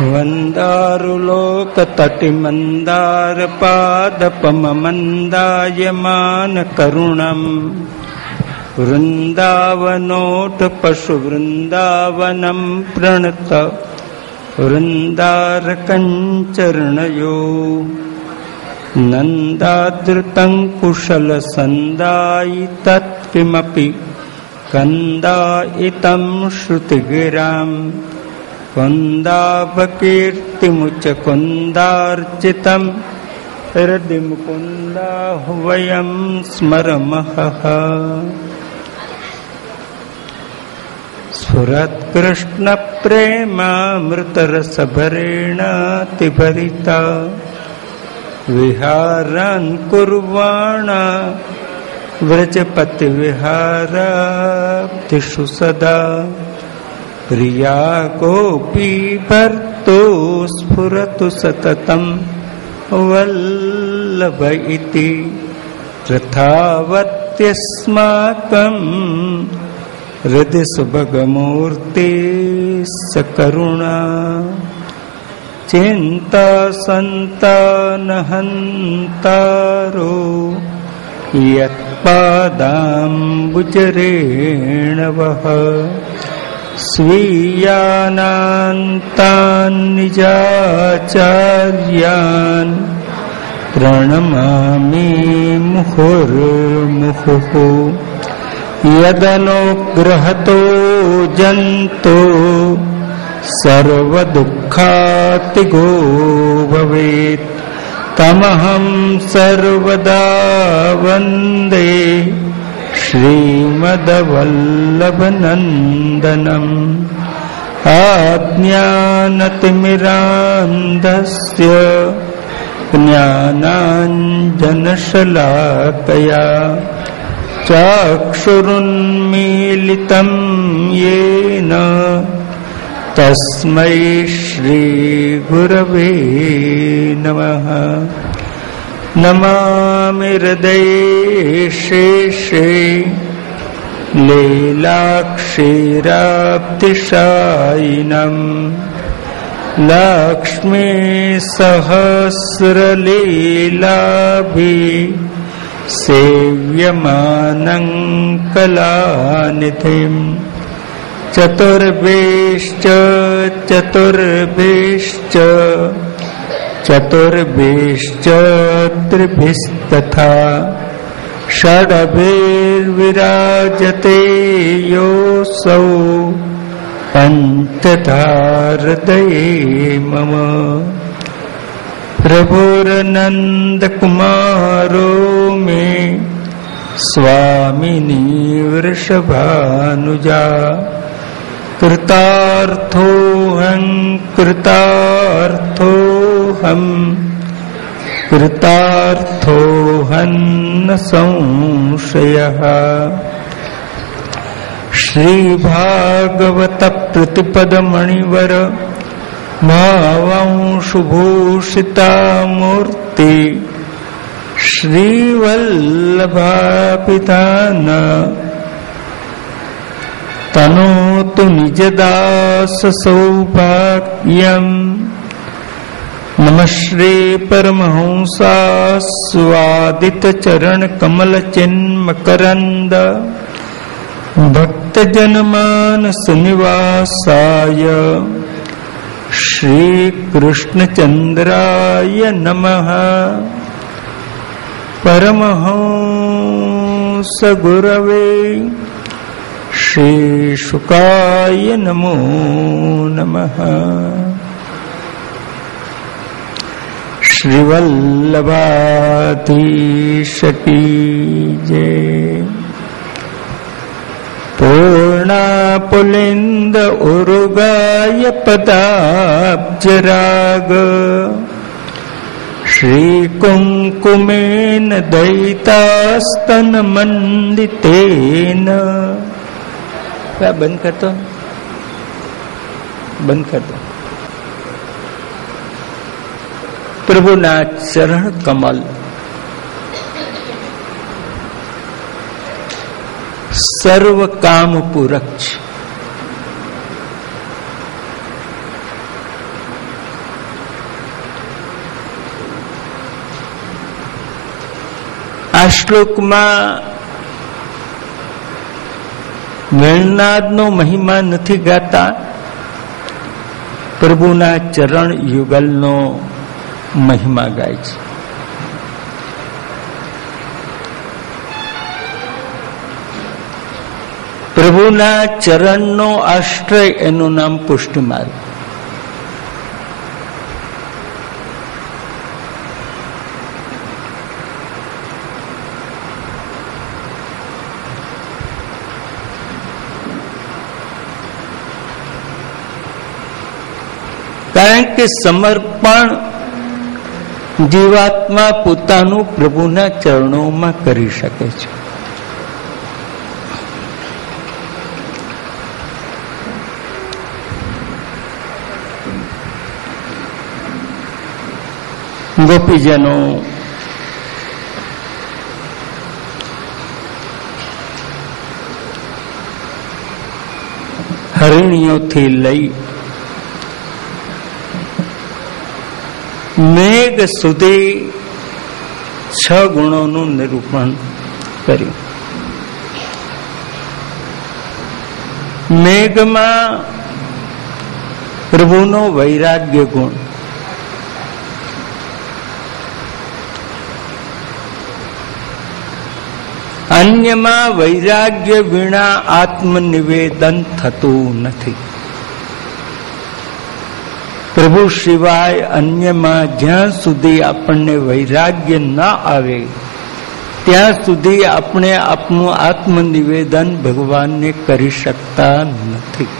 वन्दारुलोकतटिमन्दारपादपममन्दायमान करुणम् वृन्दावनोट पशुवृन्दावनं प्रणत वृन्दारकञ्चरणयो नन्दादृतं कुशलसन्दायितत्किमपि कन्दायितं श्रुतिगिराम् कुन्दावकीर्तिमुचकुन्दार्चितं हृदि मुकुन्दाह्वयं स्मरमः स्फुरत्कृष्णप्रेमामृतरसभरेणातिभरिता विहारान् कुर्वाणा व्रजपतिविहाराब्धिषु सदा प्रिया गोपी भर्तो स्फुरतु सततं वल्लभ इति रथावत्यस्माकं हृदि सुभगमूर्ति सकरुणा चिन्ता सन्तानहन्तारो यत्पादाम्बुजरेणवः स्वीयानान्तान् निजाचार्यान् प्रणमामि मुहुर्मुहुः यदनुग्रहतो जन्तो सर्वदुःखातिगो भवेत् तमहं सर्वदा वन्दे श्रीमद्वल्लभनन्दनम् आज्ञानतिमिरान्धस्य ज्ञानाञ्जनशलाकया चक्षुरुन्मीलितं येन तस्मै श्रीगुरवे नमः। नमामि हृदये शेषे लीलाक्षीराब्धिशायिनम् लक्ष्मी सहस्रलीलाभिः सेव्यमानं कलानिधिम् चतुर्भेश्च त्रिभिस्तथा षडभिर्विराजते योऽसौ पञ्चधा हृदये मम प्रभुर्नन्दकुमारो मे स्वामिनी वृषभानुजा कृतार्थोऽहं संशयः। श्रीभागवत प्रतिपदमणिवर भावांशुभूषितामूर्ति श्रीवल्लभापितान तनोतु निजदास सौभाग्यम्। नमः श्री परमहंसास्वादित चरण कमल चिन्मकरंद भक्तजनमानस निवासाय श्री कृष्णचंद्राय नमः। परमहंस गुरवे श्री शुकाय नमो नमः। श्रीवल्लभाधीश की जय। पूर्णा पुलिंद उरुगाय पदाब्जराग श्रीकुंकुमेन दयितास्तन मंडितेन। बंद कर दो, बंद कर दो। प्रभुना चरण कमल सर्व काम पूरक છે। આ શ્લોકમાં વેણનાદનો મહિમા નથી ગાતા, પ્રભુના ચરણ યુગલનો મહિમા ગાય છે. પ્રભુના ચરણનો આશ્રય, એનું નામ પુષ્ટિમાર્ગ. કારણ કે સમર્પણ જીવાત્મા પોતાનું પ્રભુના ચરણોમાં કરી શકે છે. ગોપીજનો હરિણીઓથી લઈ મેઘ સુધી 6 ગુણોનું નિરૂપણ કર્યું. મેઘમાં પ્રભુનો વૈરાગ્ય ગુણ, અન્યમાં વૈરાગ્ય વિના આત્મનિવેદન થતું નથી. પ્રભુ સિવાય અન્યમાં જ્યાં સુધી આપણને વૈરાગ્ય ના આવે ત્યાં સુધી આપણે આપનું આત્મનિવેદન ભગવાનને કરી શકતા નથી.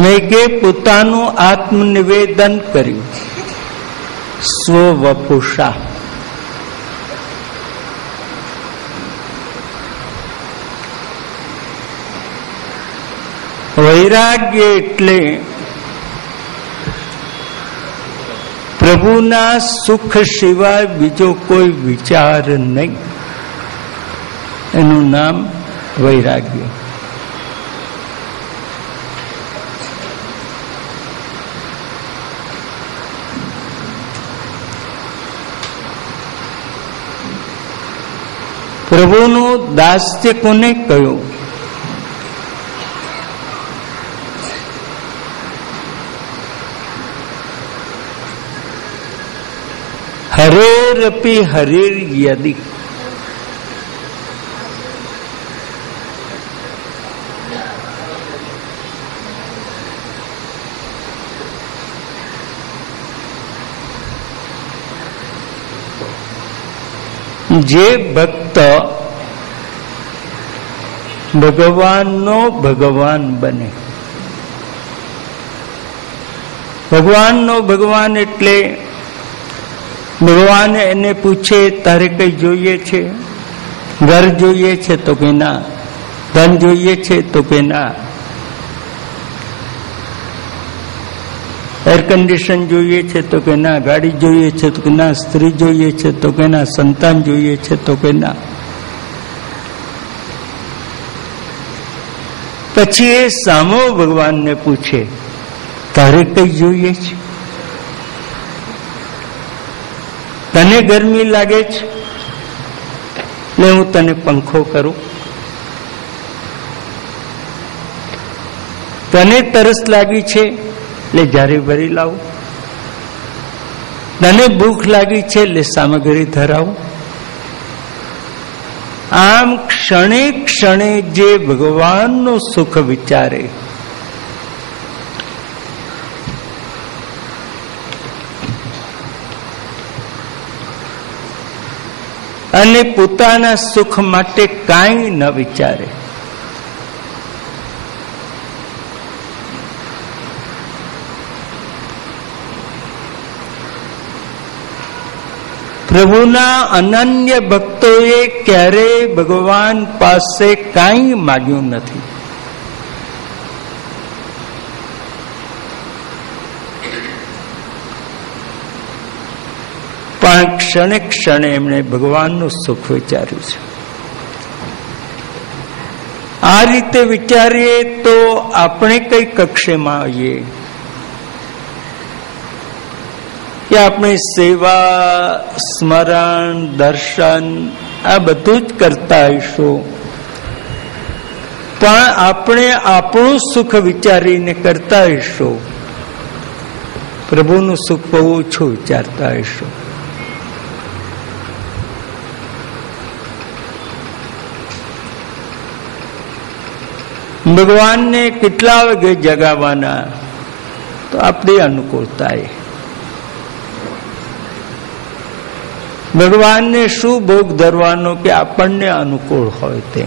મેઘે પોતાનું આત્મનિવેદન કર્યું સ્વવપુષા. વૈરાગ્ય એટલે પ્રભુના સુખ સિવાય બીજો કોઈ વિચાર નહીં, એનું નામ વૈરાગ્ય. પ્રભુનું દાસ્ય કોને કહ્યું? હરેરપી હરિર યદિ. જે ભક્ત ભગવાનનો ભગવાન બને, ભગવાનનો ભગવાન એટલે ભગવાન એને પૂછે તારે કઈ જોઈએ છે? ઘર જોઈએ છે તો કે ના. ધન જોઈએ છે તો કે ના. એર કન્ડિશન જોઈએ છે તો કે ના. ગાડી જોઈએ છે તો કે ના. સ્ત્રી જોઈએ છે તો કે ના. સંતાન જોઈએ છે તો કે ના. પછી એ સામો ભગવાનને પૂછે તારે કઈ જોઈએ છે? તને ગરમી લાગે છે એટલે હું તને પંખો કરું. તને તરસ લાગી છે એટલે જારી ભરી લાવું. તને ભૂખ લાગી છે એટલે સામગ્રી ધરાવું. આમ ક્ષણે ક્ષણે જે ભગવાનનું સુખ વિચારે, અને પોતાના સુખ માટે કાંઈ ન વિચારે, પ્રભુના અનન્ય ભક્તોએ ક્યારેય ભગવાન પાસે કાંઈ માગ્યું નથી. પણ ક્ષણે ક્ષણે એમણે ભગવાનનું સુખ વિચાર્યું છે. આ રીતે વિચારીએ તો આપણે કઈ કક્ષામાં આવીએ? કે આપણે સેવા, સ્મરણ, દર્શન આ બધું જ કરતા હઈશું, પણ આપણે આપણું સુખ વિચારીને કરતા હઈશું, પ્રભુનું સુખ બહુ ઓછું વિચારતા હઈશું. ભગવાનને કેટલા વાગે જગાવવાના? તો આપણી અનુકૂળતાએ. ભગવાનને શું ભોગ ધરવાનો કે આપણને અનુકૂળ હોય તે.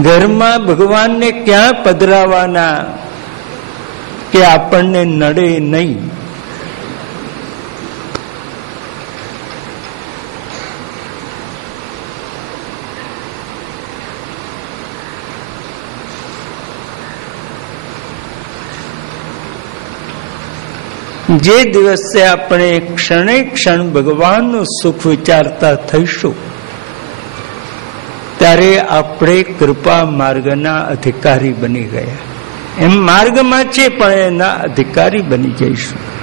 ઘરમાં ભગવાનને ક્યાં પધરાવાના કે આપણને નડે નહીં? જે દિવસે આપણે ક્ષણે ક્ષણ ભગવાનનું સુખ વિચારતા થઈશું, ત્યારે આપણે કૃપા માર્ગના અધિકારી બની ગયા. એમ માર્ગમાં છે પણ એના અધિકારી બની જઈશું.